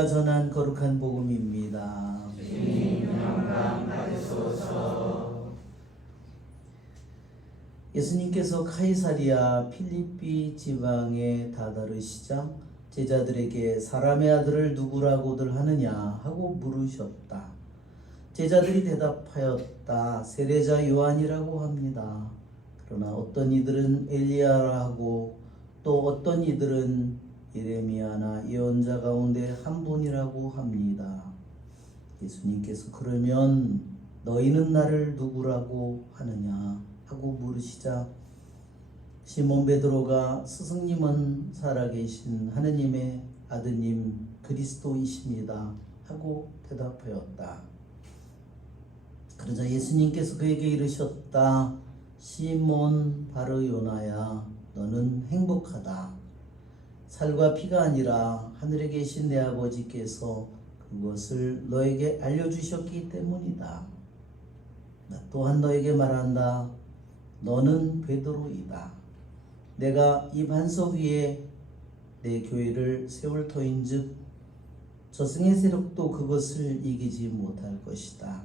누가 전한 거룩한 복음입니다. 주님 영광 받으소서. 예수님께서 카이사리아 필리삐 지방에 다다르시자 제자들에게 사람의 아들을 누구라고들 하느냐 하고 물으셨다. 제자들이 대답하였다. 세례자 요한이라고 합니다. 그러나 어떤 이들은 엘리야라 하고 또 어떤 이들은 예레미야나 예언자 가운데 한 분이라고 합니다. 예수님께서 그러면 너희는 나를 누구라고 하느냐 하고 물으시자 시몬 베드로가 스승님은 살아계신 하느님의 아드님 그리스도이십니다 하고 대답하였다. 그러자 예수님께서 그에게 이르셨다. 시몬 바르요나야, 너는 행복하다. 살과 피가 아니라 하늘에 계신 내 아버지께서 그것을 너에게 알려주셨기 때문이다. 나 또한 너에게 말한다. 너는 베드로이다. 내가 이 반석 위에 내 교회를 세울 터인즉 저승의 세력도 그것을 이기지 못할 것이다.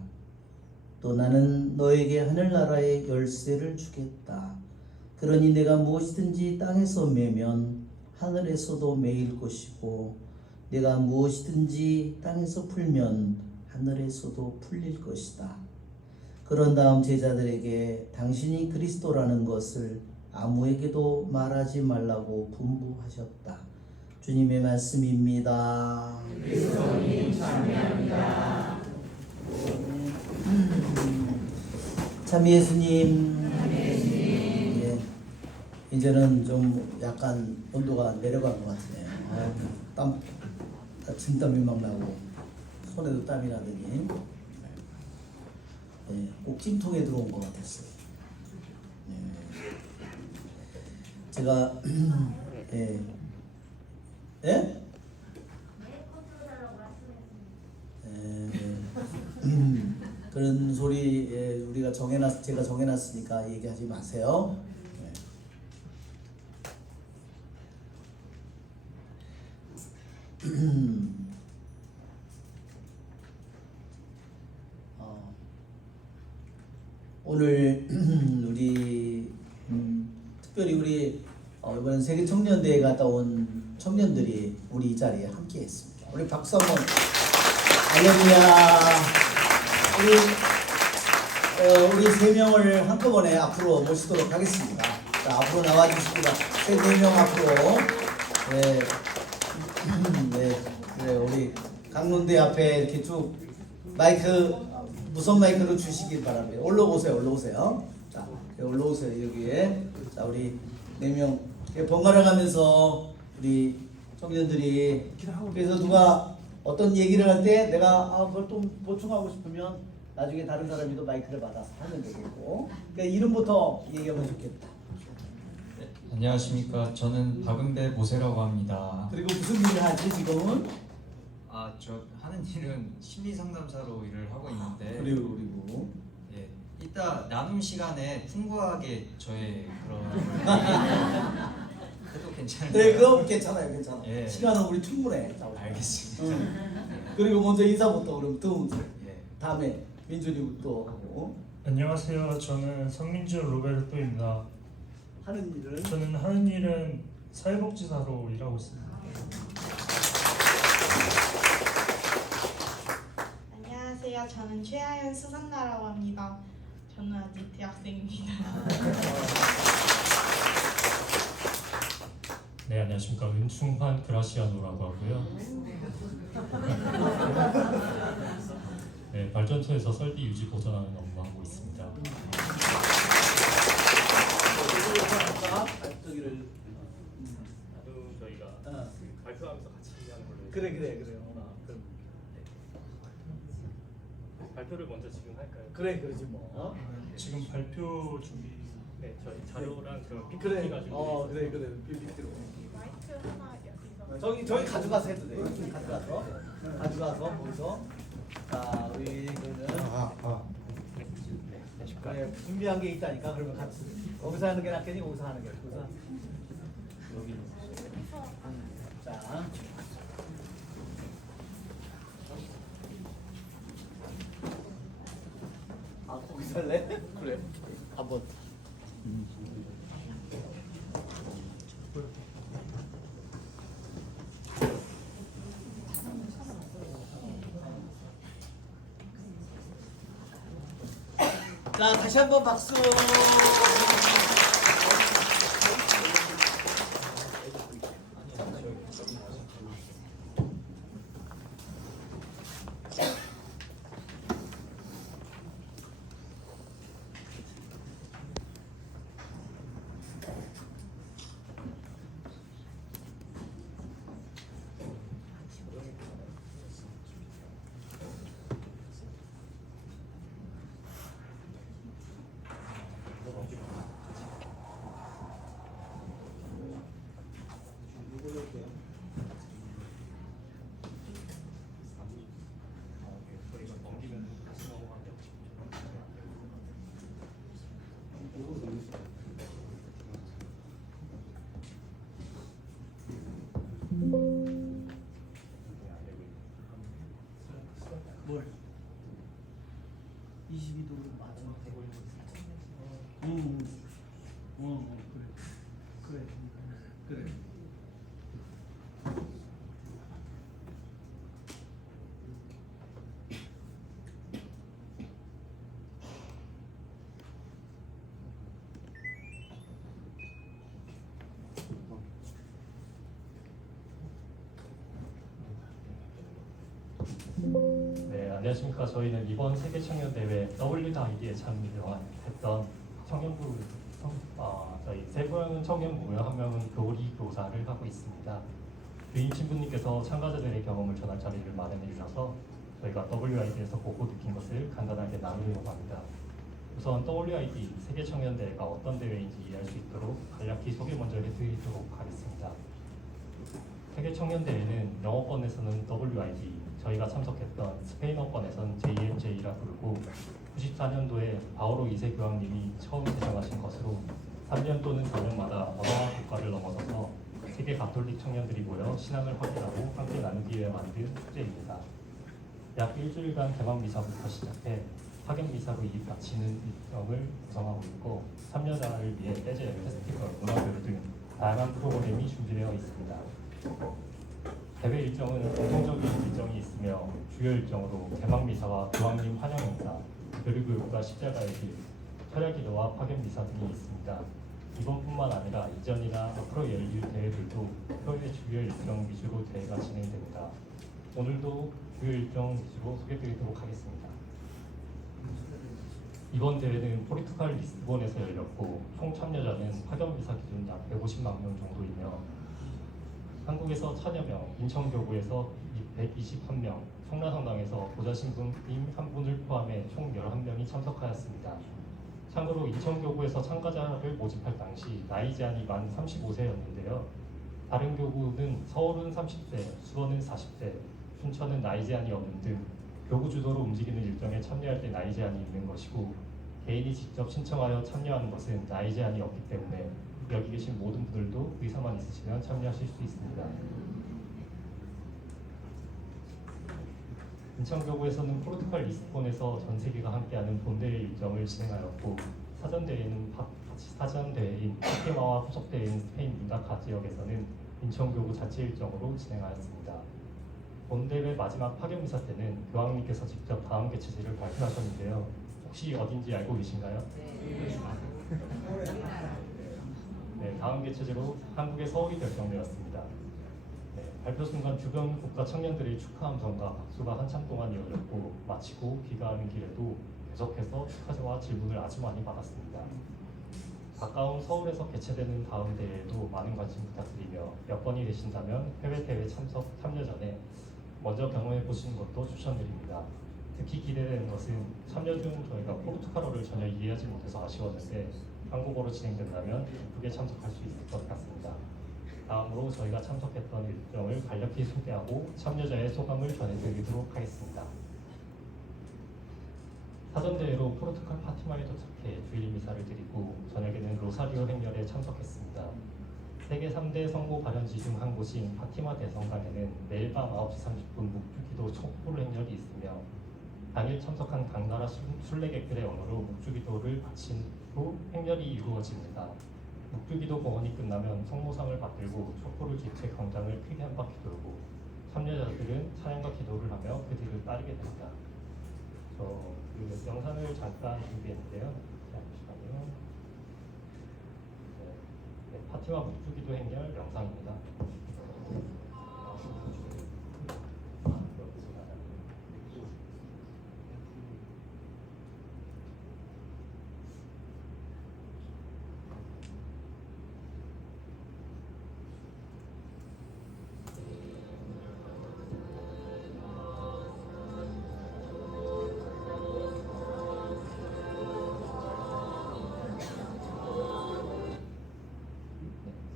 또 나는 너에게 하늘나라의 열쇠를 주겠다. 그러니 내가 무엇이든지 땅에서 매면 하늘에서도 매일 것이고 내가 무엇이든지 땅에서 풀면 하늘에서도 풀릴 것이다. 그런 다음 제자들에게 당신이 그리스도라는 것을 아무에게도 말하지 말라고 분부하셨다. 주님의 말씀입니다. 그리스도님 참여합니다. 참 예수님. 예, 이제는 좀 약간 온도가 내려간 것 같으네요. 진땀이 막 나고 손에도 땀이 나더니 꼭 찜통에 들어온 것 같았어요. 제가 그런 소리 우리가 제가 정해놨으니까 얘기하지 마세요. 오늘 우리 특별히 우리 이번 세계 청년대회 갔다 온 청년들이 우리 이 자리에 함께했습니다. 우리 박수 한번. 할렐루야. 우리 세 명을 한꺼번에 앞으로 모시도록 하겠습니다. 자, 앞으로 나와 주십니다. 세 명 앞으로. 네, 우리 강론대 앞에 이렇게 쭉 무선 마이크로 주시길 바랍니다. 올라오세요. 자, 올라오세요, 여기에. 자, 우리 4명 번갈아 가면서 우리 청년들이, 그래서 누가 어떤 얘기를 할 때 내가 그걸 좀 보충하고 싶으면 나중에 다른 사람이 또 마이크를 받아서 하면 되겠고, 그러니까 이름부터 얘기하면 좋겠다. 네, 안녕하십니까. 저는 박은배 모세라고 합니다. 그리고 무슨 일을 하지 지금은? 저 하는 일은 심리상담사로 일을 하고 있는데, 그리고 예, 이따 나눔 시간에 풍부하게 저의 그런 해도 괜찮을까요? 네, 그럼 괜찮아요. 예. 시간은 우리 충분해. 자, 알겠습니다. 그리고 먼저 인사부터 그럼 두 분들. 예. 다음에 민준이 또 하고. 안녕하세요. 저는 성민주 로베르토입니다. 하는 일은? 저는 하는 일은 사회복지사로 일하고 있습니다. 안녕하세요. 저는 최하연 수상가라고 합니다. 저는 아직 대학생입니다. 네, 안녕하십니까. 은충환 그라시아노라고 하고요. 네, 발전소에서 설비 유지 보존하는 업무하고 있습니다. 나도 저희가 발표하면서 같이 하는 걸로. 그래. 그럼 발표를 먼저 지금 할까요? 그러지 뭐. 지금 발표 준비. 네, 저희 자료랑 그런 그래. PPT 가지고. 그래. PPT로. 마이크 하나 여기서. 저기 가져가서 해도 돼. 가져가서 거기서. 자, 우리 그러면 그래, 준비한 게 있다니까. 그러면 같이 거기서 하는 게 낫겠니? 거기서 하는 게. 여기. 자. 거기서 할래? 그래. 한번. 자, 다시 한번 박수. 저희가 넘기면 다시 넘어가면 뭘? 22도로 맞춰. 그래. 그래. 네, 안녕하십니까. 저희는 이번 세계 청년 대회 WID에 참여했던 청년부 저희 세 명은 청년 모여 한 명은 교리 교사를 하고 있습니다. 주인 신부님께서 참가자들의 경험을 전할 자리를 마련해 주셔서 저희가 WID에서 보고 느낀 것을 간단하게 나누려고 합니다. 우선 WID 세계 청년 대회가 어떤 대회인지 이해할 수 있도록 간략히 소개 먼저 해드리도록 하겠습니다. 세계 청년 대회는 영어권에서는 WID, 저희가 참석했던 스페인어권에선 JMJ라 부르고 94년도에 바오로 2세 교황님이 처음 제정하신 것으로 3년 또는 4년마다 언어와 국가를 넘어서서 세계 가톨릭 청년들이 모여 신앙을 확인하고 함께 나누기 위해 만든 축제입니다. 약 일주일간 개막 미사부터 시작해 파견 미사로 마치는 일정을 구성하고 있고 3년자를 위해 재즈, 페스티벌, 문화교류 등 다양한 프로그램이 준비되어 있습니다. 대회 일정은 공통적인 일정이 있으며 주요 일정으로 개막 미사와 교황님 환영 행사, 교류교육과 십자가의 길, 철야기도와 파견 미사 등이 있습니다. 이번뿐만 아니라 이전이나 앞으로 열릴 대회들도 표의 주요 일정 위주로 대회가 진행됩니다. 오늘도 주요 일정 위주로 소개드리도록 하겠습니다. 이번 대회는 포르투갈 리스본에서 열렸고 총 참여자는 파견 미사 기준 약 150만 명 정도이며 한국에서 1000여 명, 인천교구에서 121명, 성남성당에서 보좌신부님 한 분을 포함해 총 11명이 참석하였습니다. 참고로 인천교구에서 참가자를 모집할 당시 나이 제한이 만 35세였는데요. 다른 교구는 서울은 30세, 수원은 40세, 춘천은 나이 제한이 없는 등 교구 주도로 움직이는 일정에 참여할 때 나이 제한이 있는 것이고 개인이 직접 신청하여 참여하는 것은 나이 제한이 없기 때문에 여기 계신 모든 분들도 의사만 있으시면 참여하실 수 있습니다. 인천교구에서는 포르투갈 리스본에서 전 세계가 함께하는 본대회 일정을 진행하였고 사전대회인 파티마와 후속대회인 스페인 문다카 지역에서는 인천교구 자체 일정으로 진행하였습니다. 본대회 마지막 파견미사 때는 교황님께서 직접 다음 개최지를 발표하셨는데요. 혹시 어딘지 알고 계신가요? 네, 다음 개최지로 한국의 서울이 결정되었습니다. 네, 발표 순간 주변 국가 청년들의 축하 함성과 박수가 한참 동안 이어졌고 마치고 귀가하는 길에도 계속해서 축하와 질문을 아주 많이 받았습니다. 가까운 서울에서 개최되는 다음 대회에도 많은 관심 부탁드리며 여건이 되신다면 해외 대회 참여 전에 먼저 경험해 보시는 것도 추천드립니다. 특히 기대되는 것은 참여 중 저희가 포르투갈어를 전혀 이해하지 못해서 아쉬웠는데 한국어로 진행된다면 기쁘게 참석할 수 있을 것 같습니다. 다음으로 저희가 참석했던 일정을 간략히 소개하고 참여자의 소감을 전해드리도록 하겠습니다. 사전대회로 포르투갈 파티마에 도착해 주일 미사를 드리고 저녁에는 로사리오 행렬에 참석했습니다. 세계 3대 성모 발현지 중 한 곳인 파티마 대성당에는 매일 밤 9시 30분 묵주기도 촛불 행렬이 있으며 당일 참석한 각 나라 순례객들의 언어로 묵주기도를 바친 후 행렬이 이루어집니다. 묵주기도 공헌이 끝나면 성모상을 받들고 촛불을 기체 광장을 크게 한 바퀴 돌고 참여자들은 찬양과 기도를 하며 그 뒤를 따르게 됩니다. 그 영상을 잠깐 준비했는데요. 잠시만요. 네, 파티마 묵주기도 행렬 영상입니다.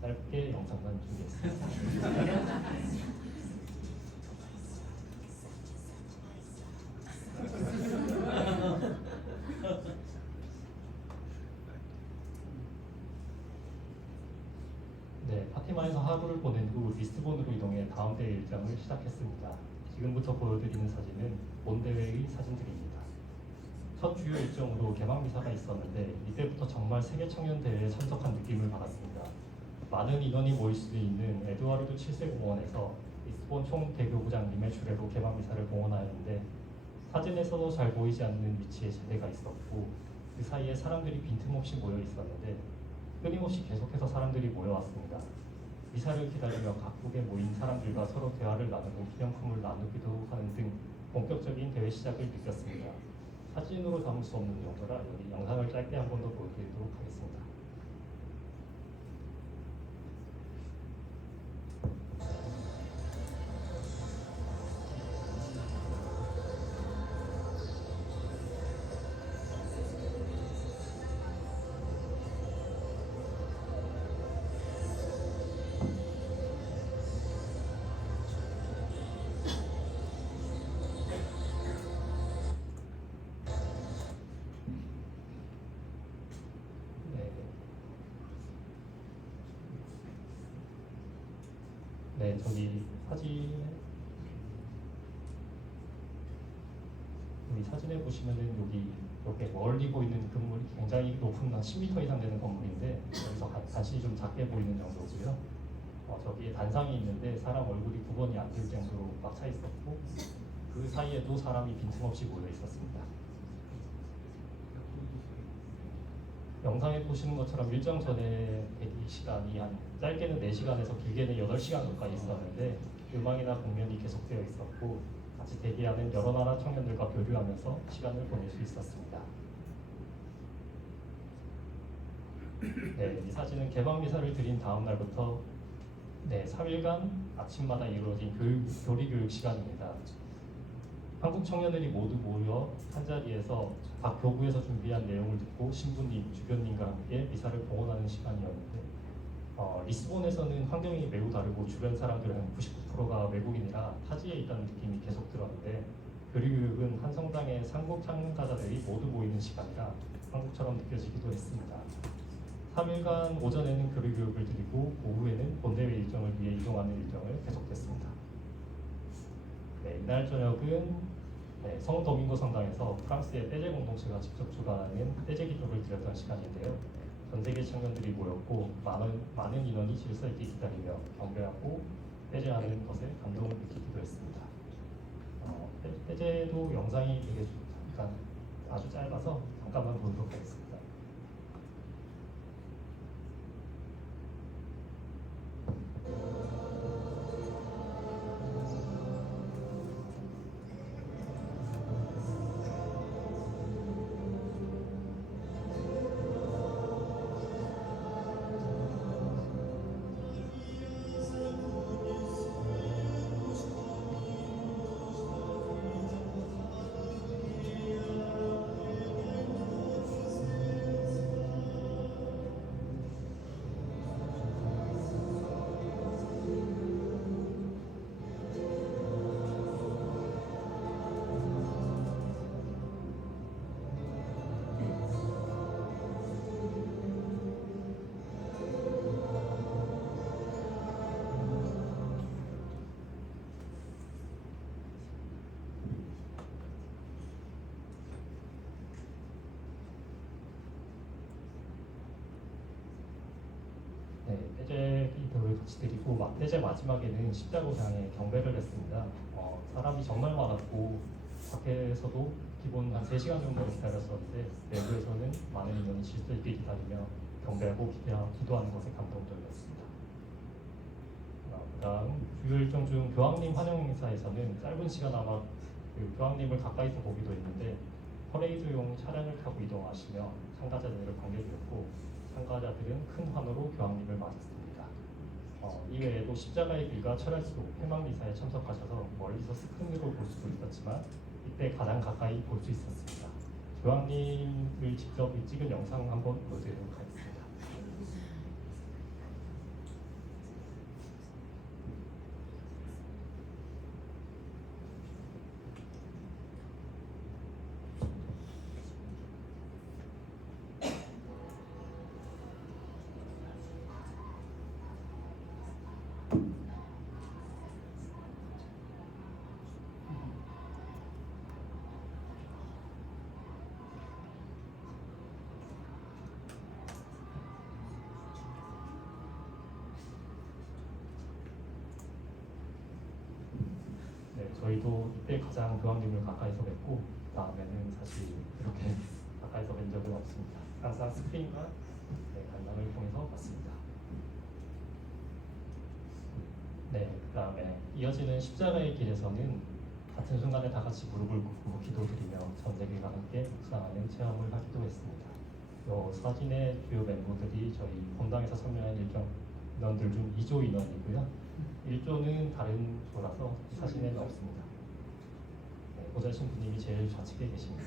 짧게 영상만 준비했습니다. 네, 파티마에서 하루를 보낸 후 리스본으로 이동해 다음 대회 일정을 시작했습니다. 지금부터 보여드리는 사진은 본 대회의 사진들입니다. 첫 주요 일정으로 개막 미사가 있었는데 이때부터 정말 세계 청년 대회에 참석한 느낌을 받았습니다. 많은 인원이 모일 수 있는 에드와르드 7세 공원에서 리스본 총대교부장님의 주례로 개막 미사를 공헌하였는데 사진에서도 잘 보이지 않는 위치에 제대가 있었고 그 사이에 사람들이 빈틈없이 모여 있었는데 끊임없이 계속해서 사람들이 모여왔습니다. 미사를 기다리며 각국에 모인 사람들과 서로 대화를 나누고 기념품을 나누기도 하는 등 본격적인 대회 시작을 느꼈습니다. 사진으로 담을 수 없는 정도라 여기 영상을 짧게 한 번 더 보여드리도록 하겠습니다. 네, 저기 사진에 보시면은 여기 이렇게 멀리 보이는 건물이 굉장히 높은 한 10m 이상 되는 건물인데 여기서 간신히 좀 작게 보이는 정도고요. 저기에 단상이 있는데 사람 얼굴이 9번이 안 될 정도로 꽉 차 있었고 그 사이에도 사람이 빈틈없이 모여 있었습니다. 영상에 보시는 것처럼 일정 전에 대기 시간이 한 짧게는 4시간에서 길게는 8시간 가까이 있었는데 음악이나 공연이 계속되어 있었고 같이 대기하는 여러 나라 청년들과 교류하면서 시간을 보낼 수 있었습니다. 네, 이 사진은 개막 미사를 드린 다음 날부터 3일간 아침마다 이루어진 교리 교육 시간입니다. 한국 청년들이 모두 모여 한자리에서 각 교구에서 준비한 내용을 듣고 신부님, 주변님과 함께 미사를 봉헌하는 시간이었는데 리스본에서는 환경이 매우 다르고 주변 사람들은 99%가 외국인이라 타지에 있다는 느낌이 계속 들었는데 교리교육은 한 성당의 삼국 참가자들이 모두 모이는 시간이라 한국처럼 느껴지기도 했습니다. 3일간 오전에는 교리교육을 드리고 오후에는 본대회 일정을 위해 이동하는 일정을 계속했습니다. 이날 저녁은 성 도밍고 성당에서 프랑스의 떼제 공동체가 직접 주관하는 떼제 기도를 드렸던 시간인데요. 전 세계 청년들이 모였고 많은 인원이 질서 있게 기다리며 경배하고 떼제하는 것에 감동을 느끼기도 했습니다. 떼제도 영상이 되게 아주 짧아서 잠깐만 보도록 하겠습니다. 떼제 기도를 같이 드리고 떼제 마지막에는 십자고상에 경배를 했습니다. 사람이 정말 많았고 밖에서도 기본 한 3시간 정도는 기다렸었는데 내부에서는 많은 인원이 질서 있게 기다리며 경배하고 기도하는 것에 감동적이었습니다. 그다음 주요 일정 중 교황님 환영 행사에서는 짧은 시간 아마 그 교황님을 가까이서 보기도 했는데 퍼레이드용 차량을 타고 이동하시며 참가자들을 반겨주었고 참가자들은 큰 환호로 교황님을 맞았습니다. 이외에도 십자가의 길과 철야기도 폐막미사에 참석하셔서 멀리서 스크린으로 볼 수도 있었지만 이때 가장 가까이 볼 수 있었습니다. 교황님을 직접 찍은 영상 한번 보여드리도록 하겠습니다. 저희도 이때 가장 교황님을 가까이서 뵙고 다음에는 사실 이렇게 가까이서 뵌 적은 없습니다. 항상 스크린과 관람을 통해서 봤습니다. 그다음에 이어지는 십자가의 길에서는 같은 순간에 다 같이 무릎을 꿇고 기도드리며 전 세계가 함께 묵상하는 체험을 하기도 했습니다. 이 사진의 주요 멤버들이 저희 본당에서 참여한 인원들 중 2조 인원이고요. 1조는 다른 조라서 사진에는 없습니다. 보좌 신부님이 제일 좌측에 계십니다.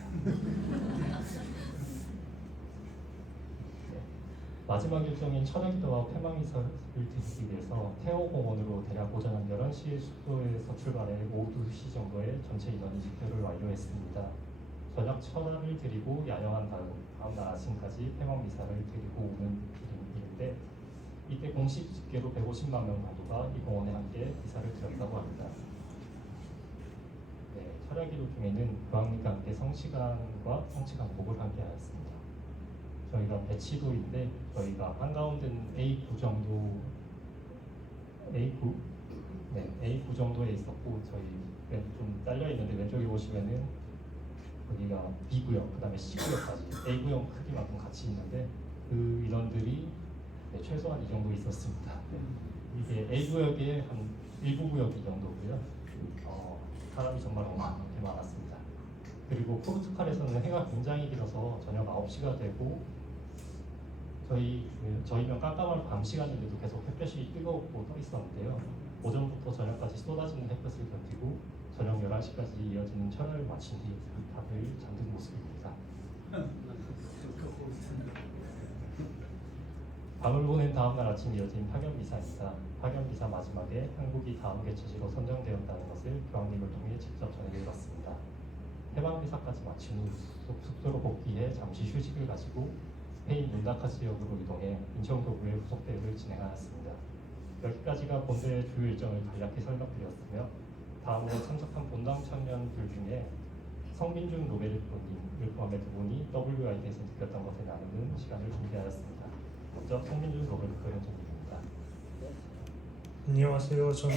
마지막 일정인 철야기도와 폐막미사를 드리기 위해서 태호공원으로 대략 오전 한 11시 숙소에서 출발해 오후 2시 정도에 전체 인원이 집회를 완료했습니다. 저녁 철야를 드리고 야영한 다음날 아침까지 폐막미사를 드리고 오는 길인데 이때 공식 집계로 150만 명 정도가 이 공원에 함께 미사를 드렸다고 합니다. 철야기도 중에는 교황님과 함께 성시간과 성취간 복을 함께 하였습니다. 저희가 배치도인데 저희가 한가운데는 A9 정도 A9 정도에 있었고 저희 좀 잘려 있는데 왼쪽에 보시면은 여기가 B구역 그다음에 C구역까지 A구역 크기만큼 같이 있는데 그 인원들이 최소한 이 정도 있었습니다. 이게 A구역에 한 1부구역이 정도고요. 사람이 정말 어마어마하게 많았습니다. 그리고 포르투갈에서는 해가 굉장히 길어서 저녁 9시가 되고 저희면 깜깜한 밤 시간인데도 계속 햇볕이 뜨겁고 떠 있었는데요. 오전부터 저녁까지 쏟아지는 햇볕을 견디고 저녁 11시까지 이어지는 철야를 마친 뒤 다들 잠든 모습입니다. 밤을 보낸 다음날 아침 이어진 파견미사입니다. 파견미사 마지막에 한국이 다음 개최지로 선정되었다는 것을 교황님을 통해 직접 전해드렸습니다. 해방미사까지 마친 후 숙소로 복귀해 잠시 휴식을 가지고 스페인 문다카 지역으로 이동해 인천교구의 후속 대회를 진행하였습니다. 여기까지가 본대의 주요 일정을 간략히 설명드렸으며 다음으로 참석한 본당 청년들 중에 성민준 로베르토님을 포함해 두 분이 WID에서 느꼈던 것을 나누는 시간을 준비하였습니다. 먼저 성민준 로베르토 현장님입니다. 안녕하세요. 저는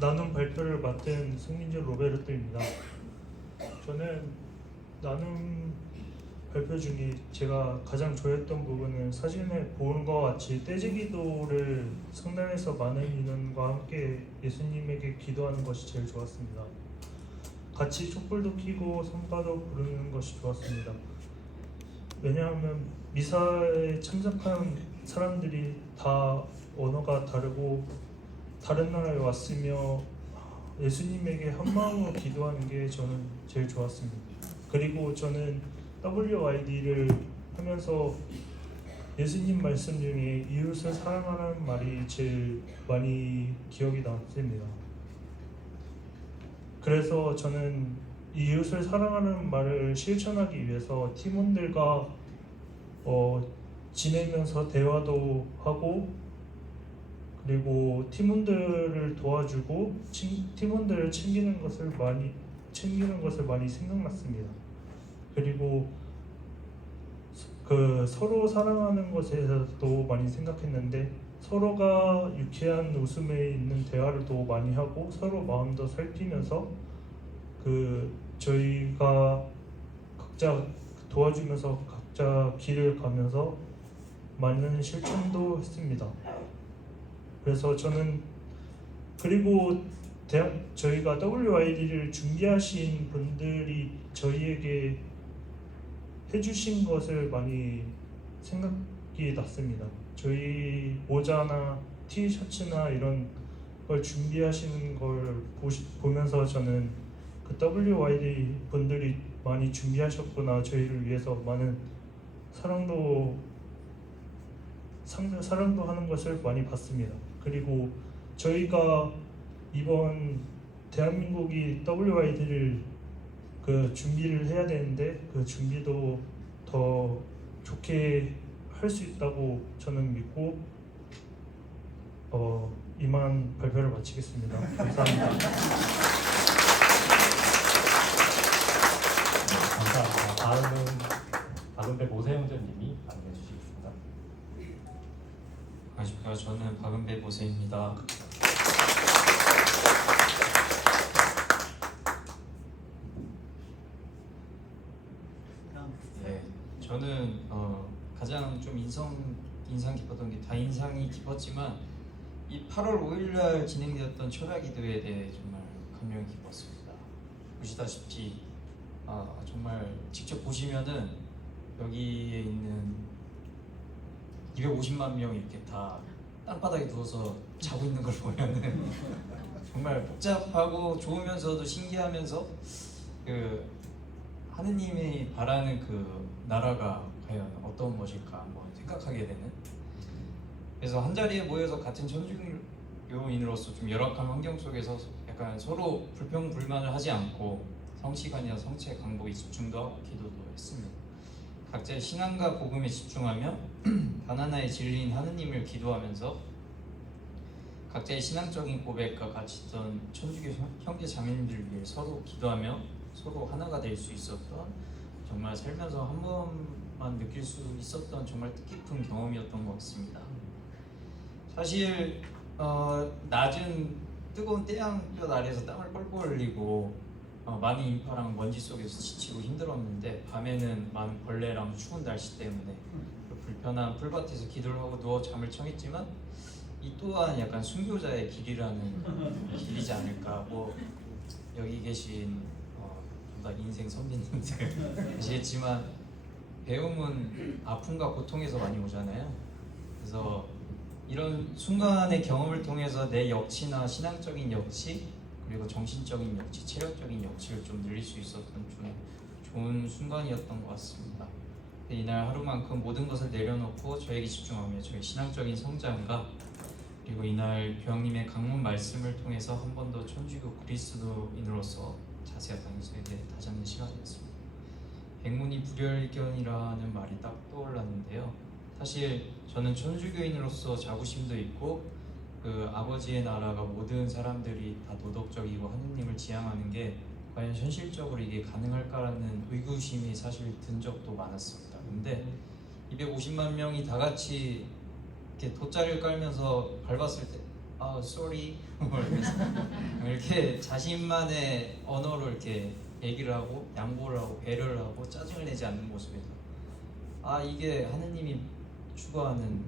나눔 발표를 맡은 성민준 로베르토입니다. 저는 나눔 발표 중에 제가 가장 좋아했던 부분은 사진에 보는 것과 같이 떼제기도를 성당에서 많은 인원과 함께 예수님에게 기도하는 것이 제일 좋았습니다. 같이 촛불도 켜고 성가도 부르는 것이 좋았습니다. 왜냐하면 미사에 참석한 사람들이 다 언어가 다르고 다른 나라에 왔으며 예수님에게 한마음으로 기도하는 게 저는 제일 좋았습니다. 그리고 저는 WID를 하면서 예수님 말씀 중에 이웃을 사랑하라는 말이 제일 많이 기억이 남습니다. 그래서 저는 이웃을 사랑하는 말을 실천하기 위해서 팀원들과 지내면서 대화도 하고 그리고 팀원들을 도와주고 팀원들을 챙기는 것을 많이 생각났습니다. 그 서로 사랑하는 것에서도 많이 생각했는데 서로가 유쾌한 웃음에 있는 대화를도 많이 하고 서로 마음도 살피면서 그 저희가 각자 도와주면서 각자 길을 가면서 많은 실천도 했습니다. 그래서 저는 그리고 저희가 WID를 준비하신 분들이 저희에게 해주신 것을 많이 생각이 났습니다. 저희 모자나 티셔츠나 이런 걸 준비하시는 걸 보면서 저는 그 WID 분들이 많이 준비하셨구나, 저희를 위해서 많은 사랑도 하는 것을 많이 봤습니다. 그리고 저희가 이번 대한민국이 WID를 그 준비를 해야 되는데 그 준비도 더 좋게 할 수 있다고 저는 믿고 이만 발표를 마치겠습니다. 감사합니다. 감사합니다. 다음은 박은백 오세영전님이 안내해 주시겠습니다. 안녕하십니까. 저는 박은배 보세입니다. 네, 저는 가장 좀 인상 깊었던 게 다 인상이 깊었지만 이 8월 5일날 진행되었던 철야기도에 대해 정말 감명이 깊었습니다. 보시다시피 정말 직접 보시면은 여기에 있는 250만 명 이렇게 다 땅바닥에 누워서 자고 있는 걸 보면은 정말 복잡하고 좋으면서도 신기하면서 그 하느님이 바라는 그 나라가 과연 어떤 것일까 한번 생각하게 되는. 그래서 한 자리에 모여서 같은 천주교인으로서 좀 열악한 환경 속에서 약간 서로 불평불만을 하지 않고 성취관이나 성체 강복에 집중도 하고 기도도 했습니다. 각자의 신앙과 복음에 집중하며 단 하나의 진리인 하느님을 기도하면서 각자의 신앙적인 고백과 같이 있던 천주교 형제 자매님들을 위해 서로 기도하며 서로 하나가 될 수 있었던, 정말 살면서 한 번만 느낄 수 있었던 정말 뜻깊은 경험이었던 것 같습니다. 사실 낮은 뜨거운 태양볕 아래에서 땀을 뻘뻘 흘리고 많은 인파랑 먼지 속에서 지치고 힘들었는데, 밤에는 많은 벌레랑 추운 날씨 때문에 그 불편한 풀밭에서 기도를 하고 누워 잠을 청했지만 이 또한 약간 순교자의 길이라는 길이지 않을까. 뭐 여기 계신 다 인생 선배님들 아시겠지만 배움은 아픔과 고통에서 많이 오잖아요. 그래서 이런 순간의 경험을 통해서 내 역치나 신앙적인 역치, 그리고 정신적인 역치, 체력적인 역치를 좀 늘릴 수 있었던 좀 좋은 순간이었던 것 같습니다. 이날 하루만큼 모든 것을 내려놓고 저에게 집중하며 저의 신앙적인 성장과, 그리고 이날 교황님의 강문 말씀을 통해서 한 번 더 천주교 그리스도인으로서 자세한 당시에 대해 다잡는 시간이었습니다. 백문이 불여일견이라는 말이 딱 떠올랐는데요. 사실 저는 천주교인으로서 자부심도 있고 그 아버지의 나라가 모든 사람들이 다 도덕적이고 하느님을 지향하는 게 과연 현실적으로 이게 가능할까라는 의구심이 사실 든 적도 많았습니다. 근데 250만 명이 다 같이 이렇게 돗자리를 깔면서 밟았을 때 sorry 이렇게 자신만의 언어로 이렇게 얘기를 하고 양보를 하고 배려를 하고 짜증을 내지 않는 모습에서 이게 하느님이 추구하는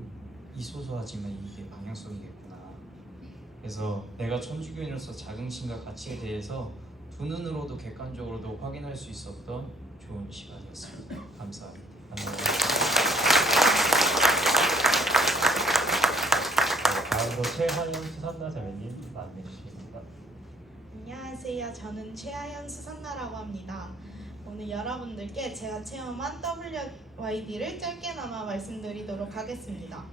이 소소하지만 이게 방향성이겠구나. 그래서 내가 천주교인으로서 자긍심과 가치에 대해서 두 눈으로도 객관적으로도 확인할 수 있었던 좋은 시간이었습니다. 감사합니다. 다음으로 최하연 수산나 자매님 안내해 주시겠습니다. 안녕하세요. 저는 최하연 수산나라고 합니다. 오늘 여러분들께 제가 체험한 WID를 짧게나마 말씀드리도록 하겠습니다.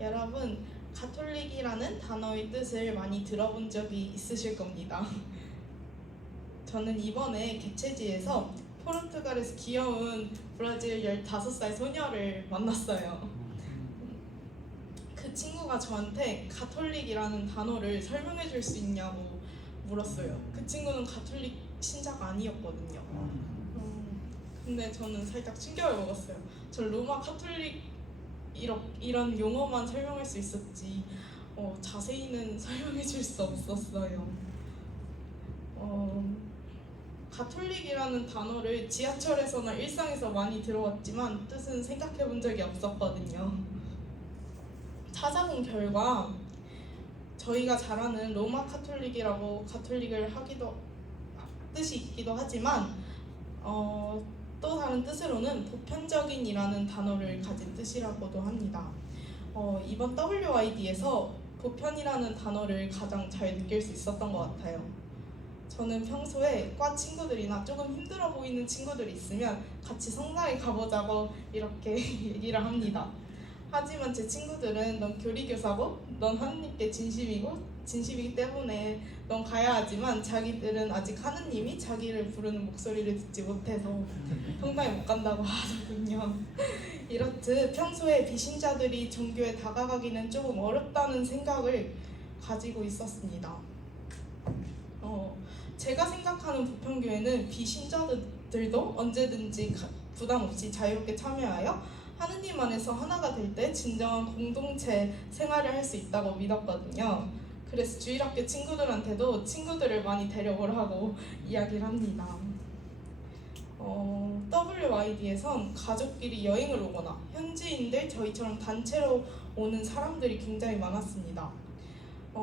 여러분, 가톨릭이라는 단어의 뜻을 많이 들어본 적이 있으실 겁니다. 저는 이번에 개최지에서 포르투갈에서 귀여운 브라질 15살 소녀를 만났어요. 그 친구가 저한테 가톨릭이라는 단어를 설명해 줄 수 있냐고 물었어요. 그 친구는 가톨릭 신자가 아니었거든요. 근데 저는 살짝 충격을 먹었어요. 저 로마 카톨릭 이런 용어만 설명할 수 있었지 자세히는 설명해 줄 수 없었어요. 가톨릭이라는 단어를 지하철에서나 일상에서 많이 들어왔지만 뜻은 생각해 본 적이 없었거든요. 찾아본 결과 저희가 잘 아는 로마 카톨릭이라고 가톨릭을 하기도 뜻이 있기도 하지만 또 다른 뜻으로는 보편적인이라는 단어를 가진 뜻이라고도 합니다. 이번 WID에서 보편이라는 단어를 가장 잘 느낄 수 있었던 것 같아요. 저는 평소에 과 친구들이나 조금 힘들어 보이는 친구들이 있으면 같이 성당에 가보자고 이렇게 얘기를 합니다. 하지만 제 친구들은 넌 교리교사고 넌 하느님께 진심이기 때문에 넌 가야 하지만 자기들은 아직 하느님이 자기를 부르는 목소리를 듣지 못해서 성당에 못 간다고 하더군요. 이렇듯 평소에 비신자들이 종교에 다가가기는 조금 어렵다는 생각을 가지고 있었습니다. 제가 생각하는 보편교회는 비신자들도 언제든지 부담 없이 자유롭게 참여하여 하느님 안에서 하나가 될 때 진정한 공동체 생활을 할 수 있다고 믿었거든요. 그래서 주일학교 친구들한테도 친구들을 많이 데려오라고 이야기를 합니다. WID에선 가족끼리 여행을 오거나 현지인들 저희처럼 단체로 오는 사람들이 굉장히 많았습니다.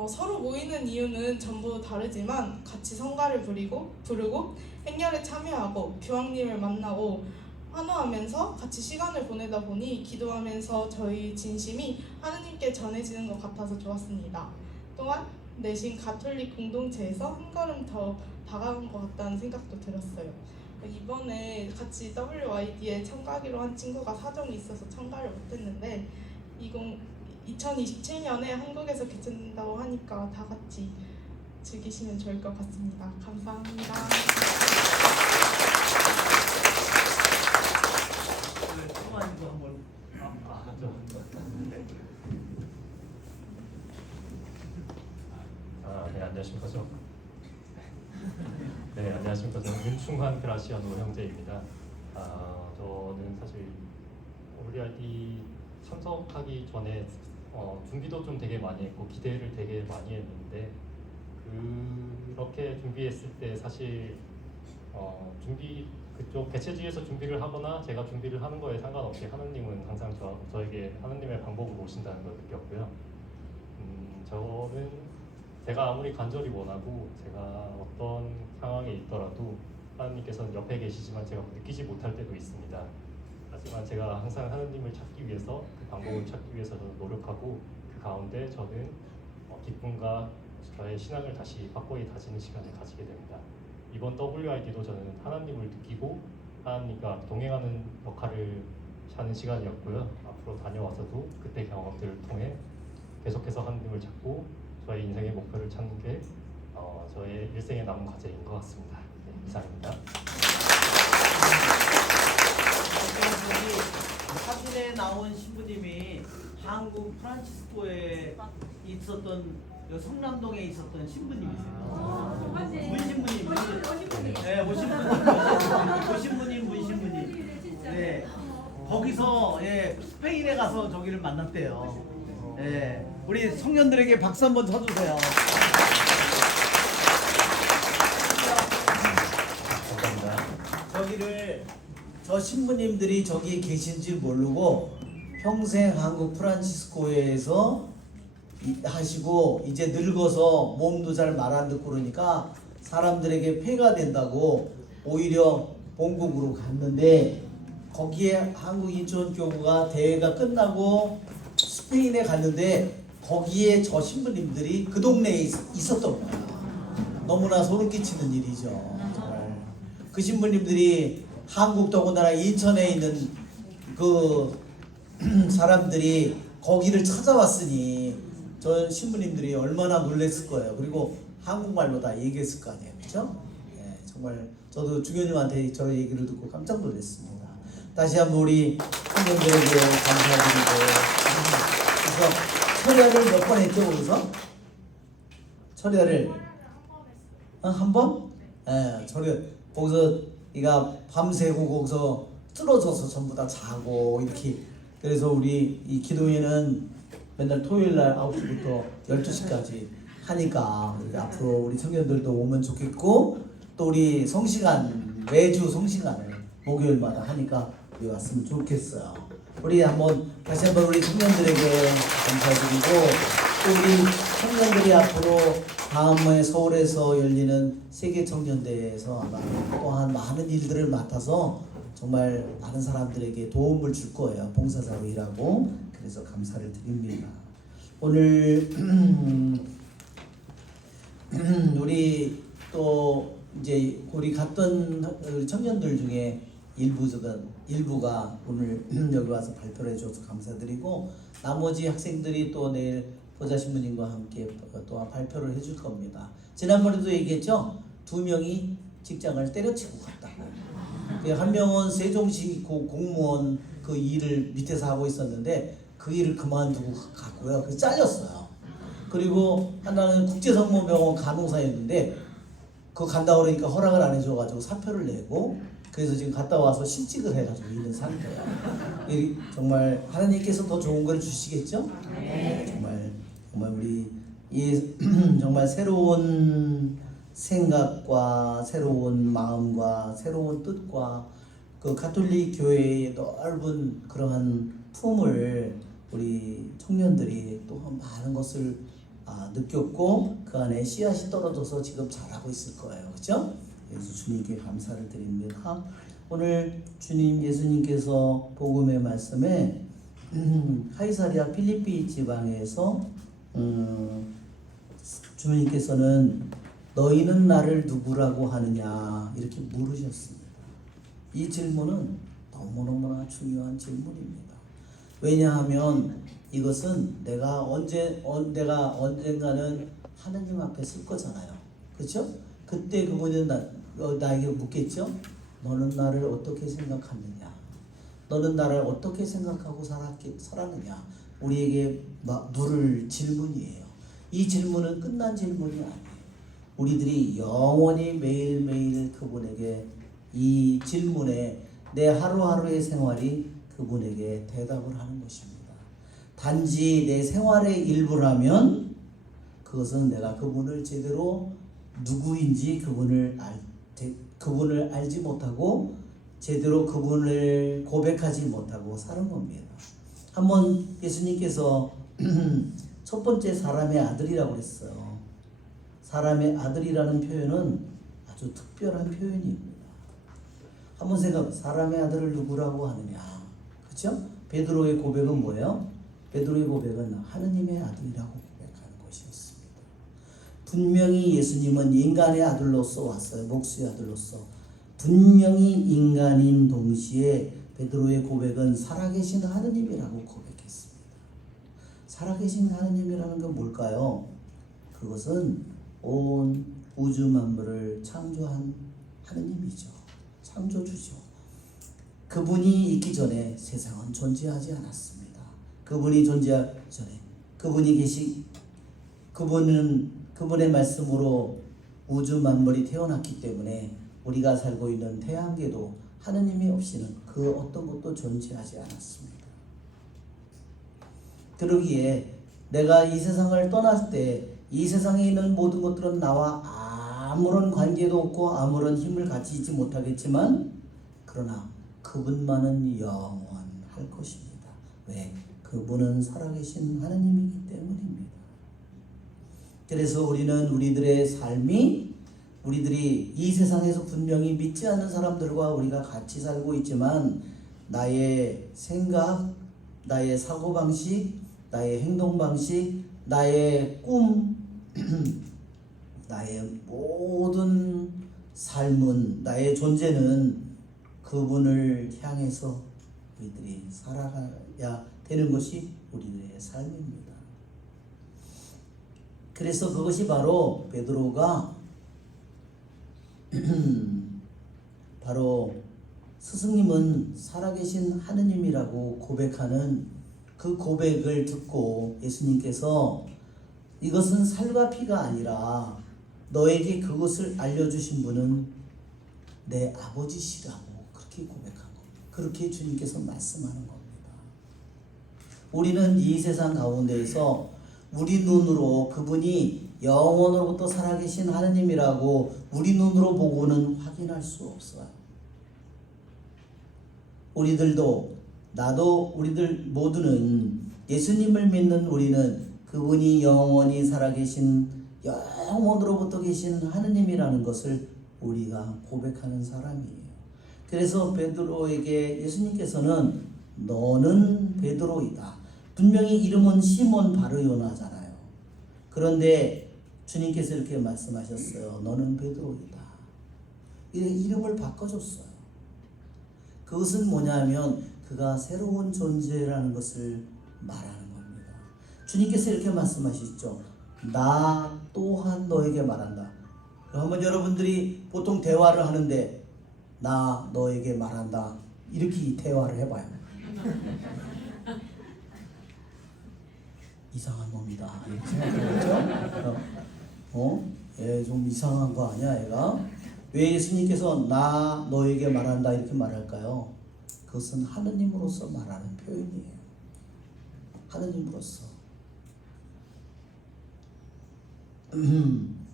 서로 모이는 이유는 전부 다르지만 같이 성가를 부르고 행렬에 참여하고 교황님을 만나고 환호하면서 같이 시간을 보내다 보니 기도하면서 저희 진심이 하느님께 전해지는 것 같아서 좋았습니다. 또한 내신 가톨릭 공동체에서 한 걸음 더 다가간 것 같다는 생각도 들었어요. 이번에 같이 WID에 참가하기로 한 친구가 사정이 있어서 참가를 못했는데 2027년에 한국에서 개최된다고 하니까 다 같이 즐기시면 좋을 것 같습니다. 감사합니다. 네, 안녕하십니까. 네, 안녕하십니까. 저는 윤충환 그라시아노 형제입니다. 저는 사실 WID 참석하기 전에 준비도 좀 되게 많이 했고 기대를 되게 많이 했는데 그렇게 준비했을 때 사실 그쪽 개최지에서 준비를 하거나 제가 준비를 하는 거에 상관없이 하느님은 항상 저에게 하느님의 방법으로 오신다는 걸 느꼈고요. 저는 제가 아무리 간절히 원하고 제가 어떤 상황에 있더라도 하느님께서는 옆에 계시지만 제가 느끼지 못할 때도 있습니다. 하지만 제가 항상 하느님을 찾기 위해서 그 방법을 찾기 위해서 노력하고 그 가운데 저는 기쁨과 저의 신앙을 다시 확고히 다지는 시간을 가지게 됩니다. 이번 WID도 저는 하나님을 느끼고 하나님과 동행하는 역할을 하는 시간이었고요. 앞으로 다녀와서도 그때 경험들을 통해 계속해서 하나님을 찾고 저의 인생의 목표를 찾는 게 저의 일생의 남은 과제인 것 같습니다. 네, 이상입니다. 사진에 나온 신부님이 한국 프란치스코에 있었던 성남동에 있었던 신부님이세요. 문신부님. 네, 오신부님 문신부님. 네, 거기서 스페인에 가서 저기를 만났대요. 네, 우리 청년들에게 박수 한번 쳐주세요. 저기를 저 신부님들이 저기 계신 줄 모르고 평생 한국 프란치스코에서 하시고 이제 늙어서 몸도 잘 말 안 듣고 그러니까 사람들에게 폐가 된다고 오히려 본국으로 갔는데 거기에 한국인천교구가 대회가 끝나고 스페인에 갔는데 거기에 저 신부님들이 그 동네에 있었던 거야. 너무나 소름 끼치는 일이죠. 정말. 그 신부님들이 한국 더군다나 인천에 있는 그 사람들이 거기를 찾아왔으니 저 신부님들이 얼마나 놀랬을 거예요. 그리고 한국말로 다 얘기했을 거 아니에요. 그렇죠? 네, 정말 저도 주교님한테 저 얘기를 듣고 깜짝 놀랐습니다. 다시 한번 우리 신부님들에게 감사드리고 그래서 철야를 몇 번 했죠? 거기서? 철야를 한 번? 네, 철야 거기서 이가 밤새고 거기서 쓰러져서 전부 다 자고 이렇게. 그래서 우리 이 기도회는 맨날 토요일 날 9시부터 12시까지 하니까 앞으로 우리 청년들도 오면 좋겠고, 또 우리 성시간 매주 성시간을 목요일마다 하니까 우리 왔으면 좋겠어요. 우리 한번 다시 한번 우리 청년들에게 감사드리고, 또 우리 청년들이 앞으로 다음에 서울에서 열리는 세계 청년대회에서 아마 또한 많은 일들을 맡아서 정말 많은 사람들에게 도움을 줄 거예요. 봉사자로 일하고. 그래서 감사를 드립니다. 오늘 우리 또 이제 우리 갔던 청년들 중에 일부가 오늘 여기 와서 발표를 해줘서 감사드리고, 나머지 학생들이 또 내일 보좌신부님과 함께 또한 발표를 해줄 겁니다. 지난번에도 얘기했죠? 2명이 직장을 때려치고 갔다고. 한 명은 세종시 공무원 그 일을 밑에서 하고 있었는데 그 일을 그만두고 갔고요. 그래서 잘렸어요. 그리고 하나는 국제성모병원 간호사였는데 그거 간다고 그러니까 허락을 안 해줘가지고 사표를 내고, 그래서 지금 갔다 와서 실직을 해가지고 있는 상태예요. 정말 하나님께서 더 좋은 걸 주시겠죠? 정말 우리 이 정말 새로운 생각과 새로운 마음과 새로운 뜻과 그 가톨릭 교회의 넓은 그러한 품을 우리 청년들이 또 많은 것을 느꼈고 그 안에 씨앗이 떨어져서 지금 자라고 있을 거예요. 그렇죠? 그래서 주님께 감사를 드립니다. 오늘 주님 예수님께서 복음의 말씀에 카이사리아 필리피 지방에서 주님께서는 너희는 나를 누구라고 하느냐 이렇게 물으셨습니다. 이 질문은 너무너무나 중요한 질문입니다. 왜냐하면 이것은 내가 언젠가는 하나님 앞에 설 거잖아요. 그렇죠? 그때 그분은 나에게 묻겠죠? 너는 나를 어떻게 생각하느냐? 너는 나를 어떻게 생각하고 살았느냐? 우리에게 물을 질문이에요. 이 질문은 끝난 질문이 아니에요. 우리들이 영원히 매일매일 그분에게 이 질문에 내 하루하루의 생활이 그분에게 대답을 하는 것입니다. 단지 내 생활의 일부라면 그것은 내가 그분을 제대로 누구인지 그분을 알지 못하고 제대로 그분을 고백하지 못하고 사는 겁니다. 한번 예수님께서 첫 번째 사람의 아들이라고 했어요. 사람의 아들이라는 표현은 아주 특별한 표현입니다. 한번 생각해, 사람의 아들을 누구라고 하느냐? 그렇죠? 베드로의 고백은 뭐예요? 베드로의 고백은 하느님의 아들이라고 고백하는 것이었습니다. 분명히 예수님은 인간의 아들로서 왔어요. 목수의 아들로서. 분명히 인간인 동시에 베드로의 고백은 살아계신 하느님이라고 고백했습니다. 살아계신 하느님이라는 건 뭘까요? 그것은 온 우주 만물을 창조한 하느님이죠. 창조주죠. 그분이 있기 전에 세상은 존재하지 않았습니다. 그분이 존재하기 전에 그분의 말씀으로 우주 만물이 태어났기 때문에 우리가 살고 있는 태양계도 하느님이 없이는 그 어떤 것도 존재하지 않았습니다. 그러기에 내가 이 세상을 떠날 때 이 세상에 있는 모든 것들은 나와 아무런 관계도 없고 아무런 힘을 가지지 못하겠지만 그러나 그분만은 영원할 것입니다. 왜? 그분은 살아계신 하느님이기 때문입니다. 그래서 우리는 우리들의 삶이 우리들이 이 세상에서 분명히 믿지 않는 사람들과 우리가 같이 살고 있지만 나의 생각, 나의 사고방식, 나의 행동방식, 나의 꿈, 나의 모든 삶은, 나의 존재는 그분을 향해서 우리들이 살아가야 되는 것이 우리들의 삶입니다. 그래서 그것이 바로 베드로가 바로 스승님은 살아계신 하느님이라고 고백하는 그 고백을 듣고 예수님께서 이것은 살과 피가 아니라 너에게 그것을 알려주신 분은 내 아버지시라고 그렇게 고백한 겁니다. 그렇게 주님께서 말씀하는 겁니다. 우리는 이 세상 가운데에서 우리 눈으로 그분이 영원으로부터 살아계신 하느님이라고 우리 눈으로 보고는 확인할 수 없어요. 우리들도 나도 우리들 모두는 예수님을 믿는 우리는 그분이 영원히 살아계신 영원으로부터 계신 하느님이라는 것을 우리가 고백하는 사람이에요. 그래서 베드로에게 예수님께서는 너는 베드로이다. 분명히 이름은 시몬 바르요나잖아요. 그런데 주님께서 이렇게 말씀하셨어요. 너는 베드로이다. 이름을 바꿔줬어요. 그것은 뭐냐면 그가 새로운 존재라는 것을 말하는 겁니다. 주님께서 이렇게 말씀하시죠. 나 또한 너에게 말한다. 한번 여러분들이 보통 대화를 하는데 나 너에게 말한다. 이렇게 대화를 해봐요. 이상한 놈이다. 이렇게 생각하겠죠? 좀 이상한 거 아니야, 얘가? 왜 예수님께서 나 너에게 말한다 이렇게 말할까요? 그것은 하느님으로서 말하는 표현이에요. 하느님으로서.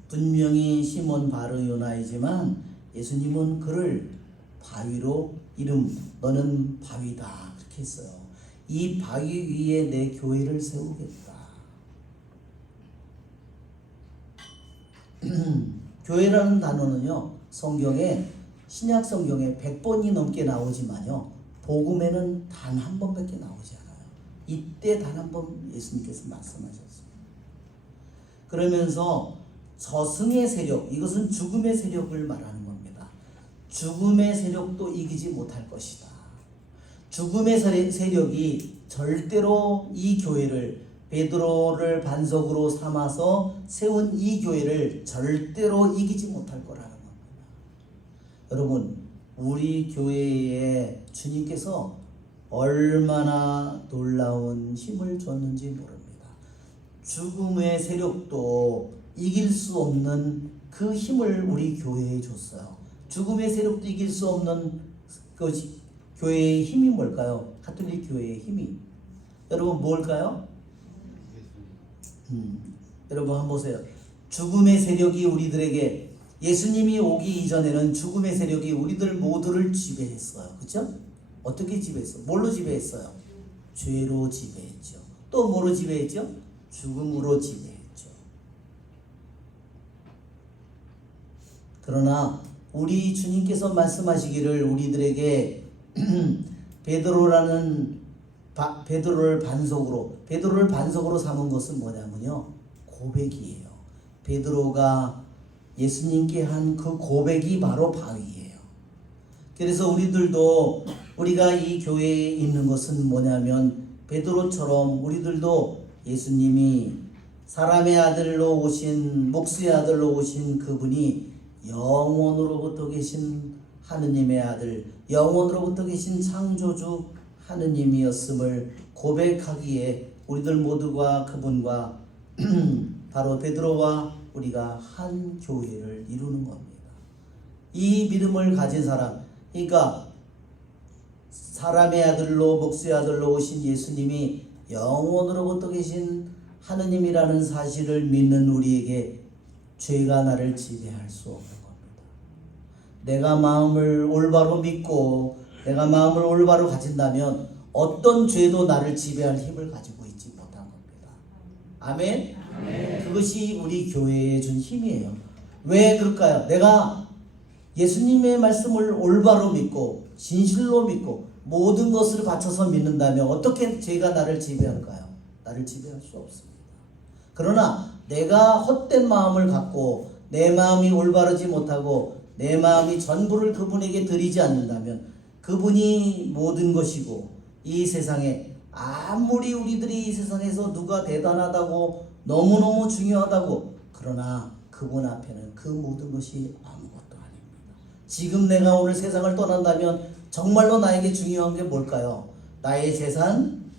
분명히 시몬 바르요나이지만 예수님은 그를 바위로 이름 너는 바위다 그렇게 했어요. 이 바위 위에 내 교회를 세우겠다. 교회라는 단어는요 성경에 신약 성경에 100번이 넘게 나오지만요 복음에는 단 한 번밖에 나오지 않아요. 이때 단 한 번 예수님께서 말씀하셨어요. 그러면서 저승의 세력, 이것은 죽음의 세력을 말하는 겁니다. 죽음의 세력도 이기지 못할 것이다. 죽음의 세력이 절대로 이 교회를 베드로를 반석으로 삼아서 세운 이 교회를 절대로 이기지 못할 거라는 겁니다. 여러분, 우리 교회에 주님께서 얼마나 놀라운 힘을 줬는지 모릅니다. 죽음의 세력도 이길 수 없는 그 힘을 우리 교회에 줬어요. 죽음의 세력도 이길 수 없는 것이 교회의 힘이 뭘까요? 가톨릭 교회의 힘이. 여러분 뭘까요? 여러분 한번 보세요. 죽음의 세력이 우리들에게 예수님이 오기 이전에는 죽음의 세력이 우리들 모두를 지배했어요. 그렇죠? 어떻게 지배했어요? 뭘로 지배했어요? 죄로 지배했죠. 또 뭐로 지배했죠? 죽음으로 지배했죠. 그러나 우리 주님께서 말씀하시기를 우리들에게 베드로를 반석으로 삼은 것은 뭐냐면요 고백이에요. 베드로가 예수님께 한 그 고백이 바로 바위예요. 그래서 우리들도 우리가 이 교회에 있는 것은 뭐냐면 베드로처럼 우리들도 예수님이 사람의 아들로 오신 목수의 아들로 오신 그분이 영원으로부터 계신 하느님의 아들, 영원으로부터 계신 창조주 하느님이었음을 고백하기에 우리들 모두가 그분과 바로 베드로와 우리가 한 교회를 이루는 겁니다. 이 믿음을 가진 사람, 그러니까 사람의 아들로 목수의 아들로 오신 예수님이 영원으로부터 계신 하느님이라는 사실을 믿는 우리에게 죄가 나를 지배할 수 없는 겁니다. 내가 마음을 올바로 믿고 내가 마음을 올바로 가진다면 어떤 죄도 나를 지배할 힘을 가지고 있지 못한 겁니다. 아멘? 아멘. 그것이 우리 교회에 준 힘이에요. 왜 그럴까요? 내가 예수님의 말씀을 올바로 믿고 진실로 믿고 모든 것을 바쳐서 믿는다면 어떻게 죄가 나를 지배할까요? 나를 지배할 수 없습니다. 그러나 내가 헛된 마음을 갖고 내 마음이 올바르지 못하고 내 마음이 전부를 그분에게 드리지 않는다면 그분이 모든 것이고 이 세상에 아무리 우리들이 이 세상에서 누가 대단하다고 너무너무 중요하다고 그러나 그분 앞에는 그 모든 것이 아무것도 아닙니다. 지금 내가 오늘 세상을 떠난다면 정말로 나에게 중요한 게 뭘까요? 나의 재산,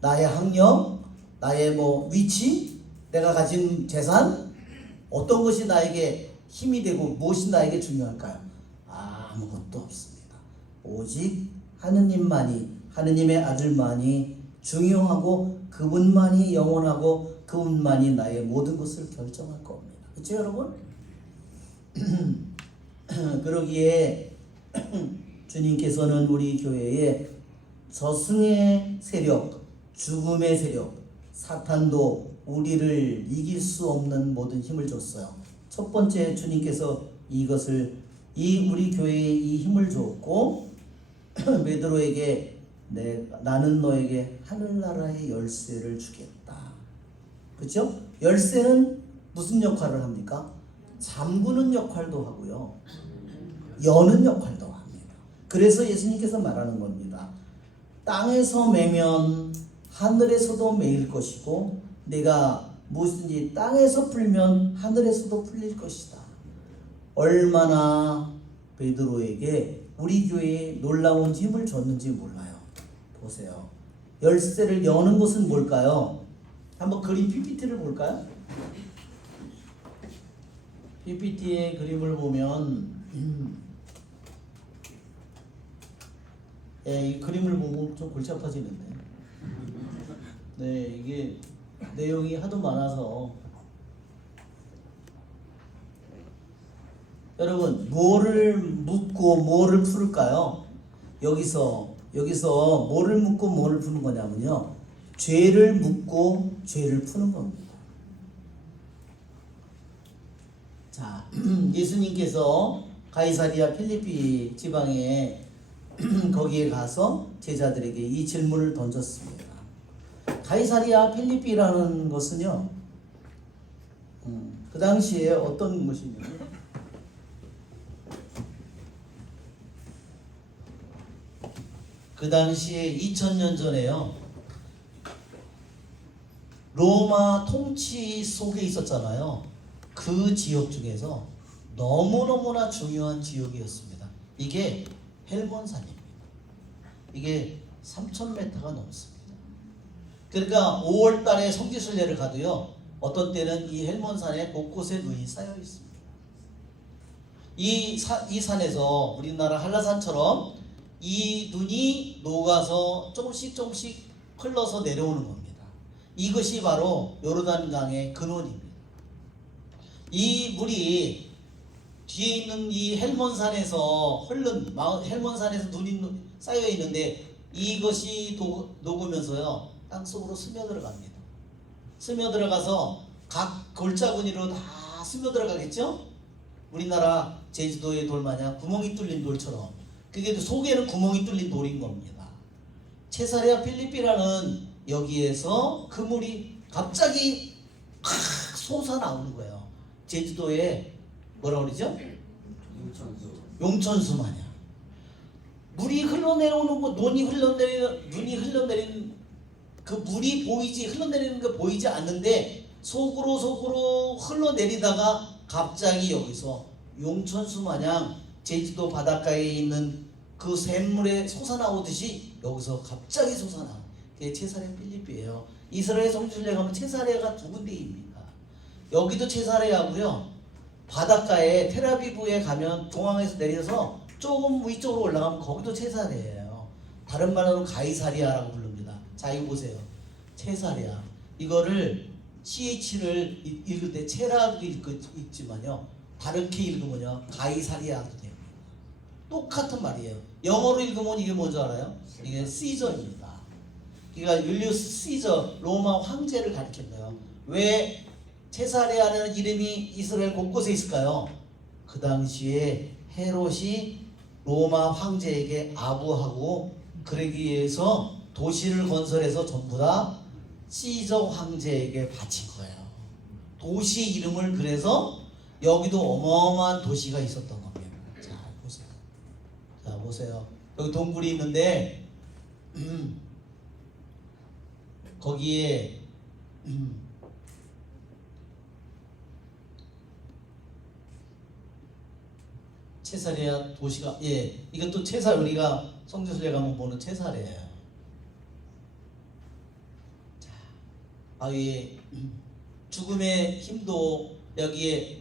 나의 학력, 나의 위치, 내가 가진 재산, 어떤 것이 나에게 힘이 되고 무엇이 나에게 중요할까요? 아무것도 없습니다. 오직 하느님만이, 하느님의 아들만이 중요하고 그분만이 영원하고 그분만이 나의 모든 것을 결정할 겁니다. 그렇죠 여러분? 그러기에 주님께서는 우리 교회에 저승의 세력, 죽음의 세력, 사탄도 우리를 이길 수 없는 모든 힘을 줬어요. 첫 번째 주님께서 이것을 우리 교회에 이 힘을 줬고 베드로에게 나는 너에게 하늘나라의 열쇠를 주겠다. 그렇죠? 열쇠는 무슨 역할을 합니까? 잠그는 역할도 하고요. 여는 역할도 합니다. 그래서 예수님께서 말하는 겁니다. 땅에서 매면 하늘에서도 매일 것이고 내가 무엇인지 땅에서 풀면 하늘에서도 풀릴 것이다. 얼마나 베드로에게 우리 교회에 놀라운 힘을 줬는지 몰라요. 보세요. 열쇠를 여는 것은 뭘까요? 한번 그림 PPT를 볼까요? PPT의 그림을 보면 이 그림을 보면 좀 골치 아파지는데 네 이게 내용이 하도 많아서 여러분 뭐를 묻고 뭐를 풀을까요? 여기서 뭐를 묻고 뭐를 푸는 거냐면요 죄를 묻고 죄를 푸는 겁니다. 자 예수님께서 가이사리아 필리피 지방에 거기에 가서 제자들에게 이 질문을 던졌습니다. 가이사리아 필리피라는 것은요 그 당시에 어떤 것이냐면 그 당시에 2000년 전에요 로마 통치 속에 있었잖아요. 그 지역 중에서 너무너무나 중요한 지역이었습니다. 이게 헬몬산입니다. 이게 3000m가 넘습니다. 그러니까 5월 달에 성지순례를 가도요 어떤 때는 이 헬몬산에 곳곳에 눈이 쌓여 있습니다. 이 산에서 우리나라 한라산처럼 이 눈이 녹아서 조금씩 흘러서 내려오는 겁니다. 이것이 바로 요르단강의 근원입니다. 이 물이 뒤에 있는 이 헬몬산에서 헬몬산에서 눈이 쌓여 있는데 이것이 녹으면서요 땅속으로 스며들어갑니다. 스며들어가서 각 골짜기로 다 스며들어가겠죠? 우리나라 제주도의 돌 마냥 구멍이 뚫린 돌처럼 그게 속에는 구멍이 뚫린 돌인 겁니다. 체사레아 필리피라는 여기에서 그 물이 갑자기 솟아나오는 거예요. 제주도에 뭐라 그러죠? 용천수 마냥 물이 흘러내려오는 거 눈이 흘러내리는 그 물이 보이지 흘러내리는 거 보이지 않는데 속으로 흘러내리다가 갑자기 여기서 용천수 마냥 제주도 바닷가에 있는 그 샘물에 솟아나오듯이 여기서 갑자기 솟아나온 그게 체사레아 필리피예요. 이스라엘 성지순례 가면 체사레아가 두 군데입니다. 여기도 체사레아고요. 바닷가에 텔아비브에 가면 공항에서 내려서 조금 위쪽으로 올라가면 거기도 체사레아예요. 다른 말로는 가이사리아라고 부릅니다. 자 이거 보세요. 체사레아 이거를 CH를 읽을 때 체라도 읽지만요 다르게 읽으면요 가이사리아도 됩니다. 똑같은 말이에요. 영어로 읽으면 이게 뭔지 알아요? 이게 시저입니다. 그러니까 율리우스 시저 로마 황제를 가리켰네요. 왜 체사레아라는 이름이 이스라엘 곳곳에 있을까요? 그 당시에 헤롯이 로마 황제에게 아부하고 그러기 위해서 도시를 건설해서 전부 다 시저 황제에게 바친 거예요. 도시 이름을 그래서 여기도 어마어마한 도시가 있었던 겁니다. 자 보세요. 자 보세요. 여기 동굴이 있는데 거기에 체사레아 도시가 이것도 우리가 성지순례 가면 보는 체사레아예요. 자, 아예 죽음의 힘도 여기에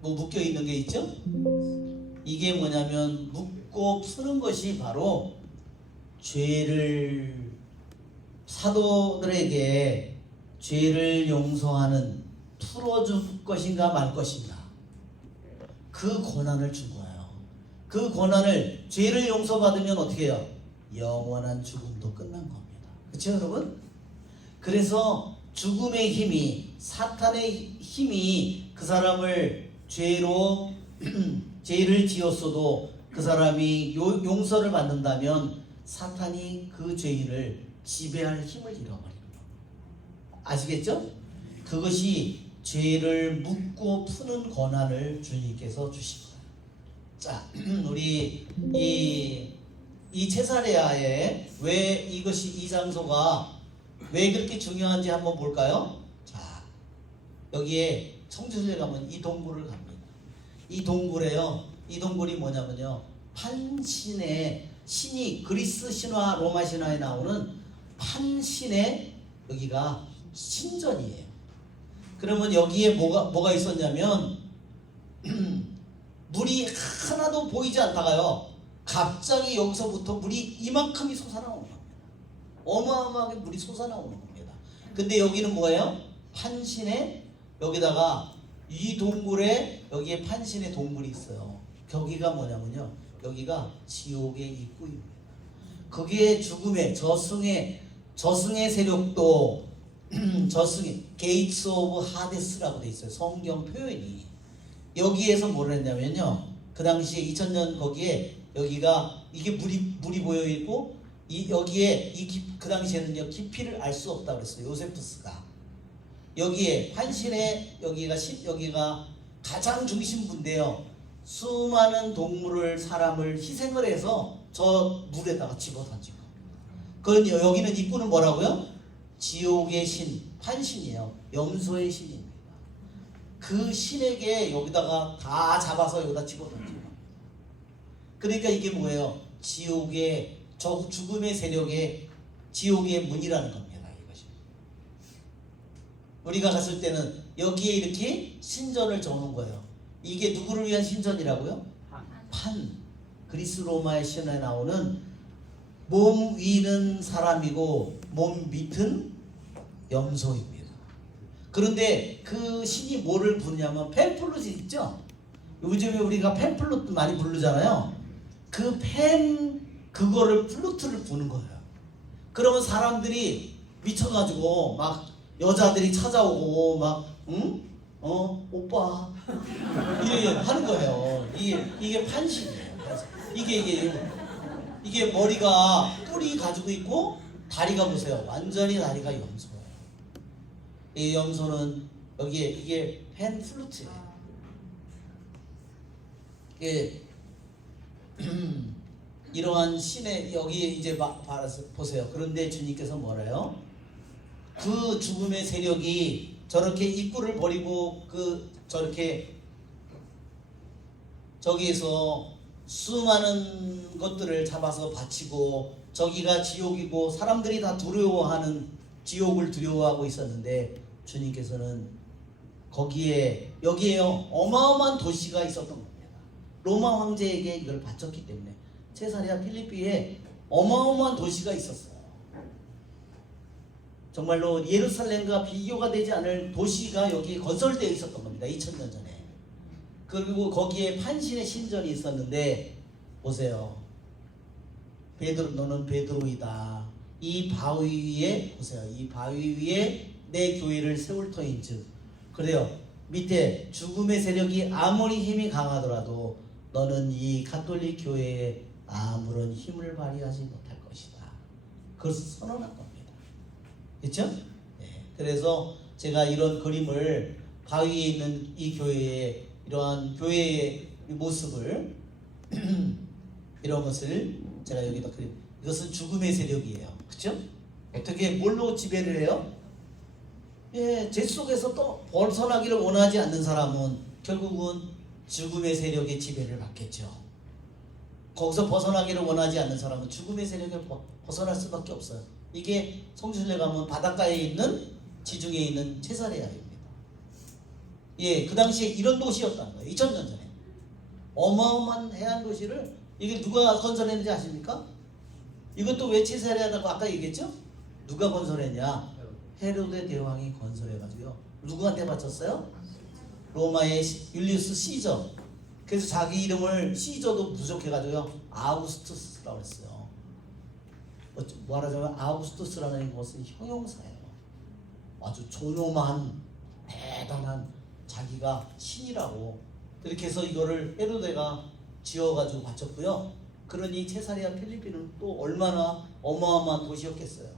묶여 있는 게 있죠? 이게 뭐냐면 묻고 푸는 것이 바로 죄를 사도들에게 죄를 용서하는 풀어줄 것인가 말 것인가 그 권한을 준 거예요. 그 권한을 죄를 용서받으면 어떻게 해요? 영원한 죽음도 끝난 겁니다. 그렇죠 여러분? 그래서 죽음의 힘이 사탄의 힘이 그 사람을 죄로 죄를 지었어도 그 사람이 용서를 받는다면 사탄이 그 죄를 지배할 힘을 잃어버리는 거예요. 아시겠죠? 그것이 죄를 묻고 푸는 권한을 주님께서 주신 거예요. 자, 우리 이 체사레아에 왜 이것이 이 장소가 왜 그렇게 중요한지 한번 볼까요? 자, 여기에 청주에 가면 이 동굴을 갑니다. 이 동굴에요. 이 동굴이 뭐냐면요. 판신의 신이 그리스 신화, 로마 신화에 나오는 판신의 여기가 신전이에요. 그러면 여기에 뭐가 있었냐면 물이 하나도 보이지 않다가요. 갑자기 여기서부터 물이 이만큼이 솟아나오는 겁니다. 어마어마하게 물이 솟아나오는 겁니다. 근데 여기는 뭐예요? 판신의 여기다가 이 동굴에 여기에 판신의 동굴이 있어요. 거기가 뭐냐면요. 여기가 지옥의 입구입니다. 거기에 죽음의 저승의 세력도 저승의 게이츠 오브 하데스라고 돼 있어요. 성경 표현이. 여기에서 뭘 했냐면요. 그 당시에 2000년 거기에 여기가 이게 물이 보여 있고 여기에 그 당시에는요. 깊이를 알 수 없다고 그랬어요. 요세푸스가. 여기에 판신의 여기가 가장 중심부인데요. 수많은 동물을 사람을 희생을 해서 저 물에다가 집어던진 겁니다. 그건 여기는 입구는 뭐라고요? 지옥의 신 판신이에요. 염소의 신입니다. 그 신에게 여기다가 다 잡아서 여기다 집어던진 겁니다. 그러니까 이게 뭐예요? 지옥의 죽음의 세력의 지옥의 문이라는 겁니다. 이것이. 우리가 갔을 때는 여기에 이렇게 신전을 정한 거예요. 이게 누구를 위한 신전이라고요? 판. 그리스 로마의 신화에 나오는 몸 위는 사람이고 몸 밑은 염소입니다. 그런데 그 신이 뭐를 부르냐면 펜플루트 있죠? 요즘에 우리가 펜플루트 많이 부르잖아요. 그거를 플루트를 부는 거예요. 그러면 사람들이 미쳐가지고 막 여자들이 찾아오고 막 오빠 이렇게 하는 거예요. 이게 판신이에요. 이게 머리가 뿔이 가지고 있고 다리가 보세요. 완전히 다리가 염소예요. 이 염소는 여기에 이게 팬 플루트예요. 이게 이러한 신의 여기에 이제 보세요. 그런데 주님께서 뭐래요? 그 죽음의 세력이 저렇게 입구를 버리고 저렇게 저기에서 수많은 것들을 잡아서 바치고 저기가 지옥이고 사람들이 다 두려워하는 지옥을 두려워하고 있었는데 주님께서는 여기에요 어마어마한 도시가 있었던 겁니다. 로마 황제에게 이걸 바쳤기 때문에 체사리아 필리피에 어마어마한 도시가 있었어요. 정말로 예루살렘과 비교가 되지 않을 도시가 여기 건설되어 있었던 겁니다. 2000년 전에. 그리고 거기에 판신의 신전이 있었는데 보세요. 베드로 너는 베드로이다. 이 바위 위에 보세요. 이 바위 위에 내 교회를 세울 터인즉. 그래요. 밑에 죽음의 세력이 아무리 힘이 강하더라도 너는 이 가톨릭 교회에 아무런 힘을 발휘하지 못할 것이다. 그것을 선언한 겁니다. 그렇죠? 네. 그래서 제가 이런 그림을 바위에 있는 이 교회에 이러한 교회의 모습을 이런 것을 제가 여기다 그림. 이것은 죽음의 세력이에요. 그렇죠? 어떻게 뭘로 지배를 해요? 예, 죄 속에서 또 벗어나기를 원하지 않는 사람은 결국은 죽음의 세력의 지배를 받겠죠. 거기서 벗어나기를 원하지 않는 사람은 죽음의 세력에 벗어날 수밖에 없어요. 이게 성주순례 가면 바닷가에 있는 지중해 있는 체사레아입니다. 예, 그 당시에 이런 도시였다는 거예요. 2000년 전에 어마어마한 해안 도시를 이게 누가 건설했는지 아십니까? 이것도 왜 제사례하다고 아까 얘기했죠? 누가 건설했냐? 헤로데 대왕이 건설해가지고요. 누구한테 바쳤어요? 로마의 율리우스 시저. 그래서 자기 이름을 시저도 부족해가지고요. 아우구스투스라고 했어요. 말하자면 아우구스투스라는 것은 형용사예요. 아주 존엄한 대단한 자기가 신이라고 그렇게 해서 이거를 헤로데가 지어가지고 바쳤고요. 그러니 체사리아 필리핀은 또 얼마나 어마어마한 도시였겠어요.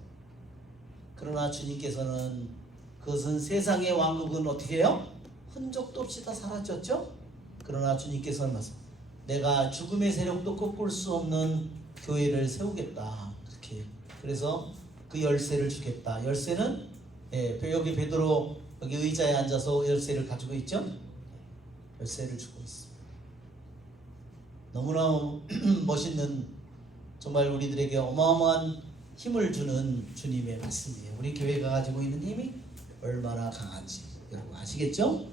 그러나 주님께서는 그것은 세상의 왕국은 어떻게 해요? 흔적도 없이 다 사라졌죠. 그러나 주님께서는 내가 죽음의 세력도 꺾을 수 없는 교회를 세우겠다. 그렇게 그래서 그 열쇠를 주겠다. 열쇠는 여기 베드로 여기 의자에 앉아서 열쇠를 가지고 있죠. 열쇠를 주고 있습니다. 너무나 멋있는 정말 우리들에게 어마어마한 힘을 주는 주님의 말씀이에요. 우리 교회가 가지고 있는 힘이 얼마나 강한지 여러분 아시겠죠?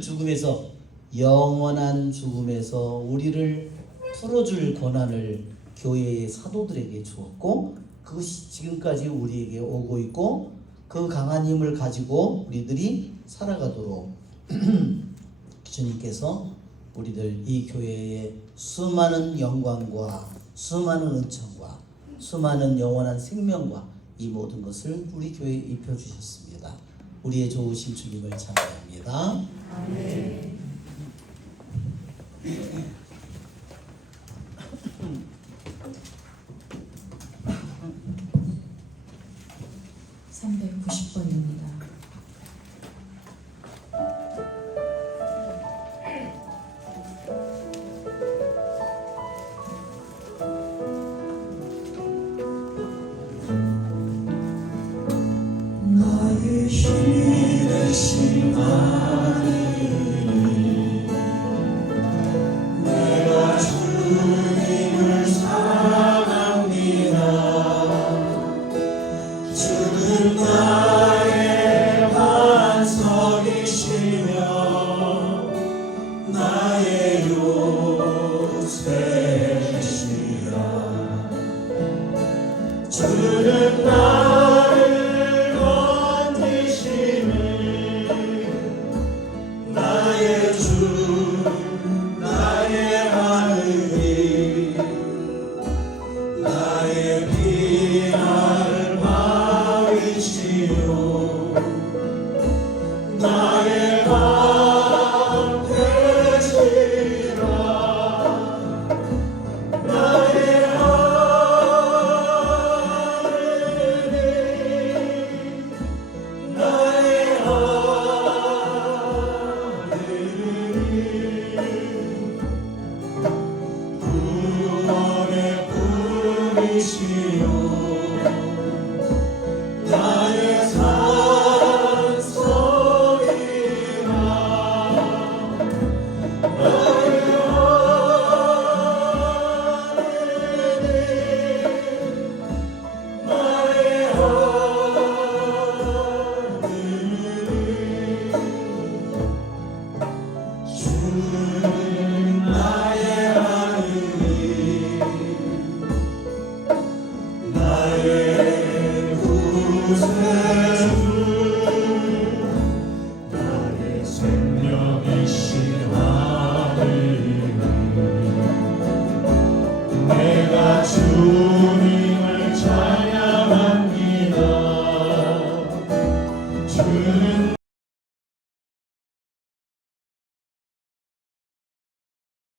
죽음에서 영원한 죽음에서 우리를 풀어줄 권한을 교회의 사도들에게 주었고 그것이 지금까지 우리에게 오고 있고 그 강한 힘을 가지고 우리들이 살아가도록 주님께서 우리들 이 교회에 수많은 영광과 수많은 은총과 수많은 영원한 생명과 이 모든 것을 우리 교회에 입혀주셨습니다. 우리의 좋으신 주님을 찬양합니다. 아멘. 390번입니다. 나의 힘이 되신 하느님 내가 주님을 사랑합니다. 주는 나의 반석이시며 나의 요새시라. 주는 나를 건지시니 나의 주 나의 하느님 나의 피할 바위시요 나의 방 되시라. 나의 하느님 나의 하느님 구원의 분이시요 나의 산소이라. 나의 하느님 나의 하느님 주는 나의 하느님 나의 구세주 나의 생명이신 하느님 내가 주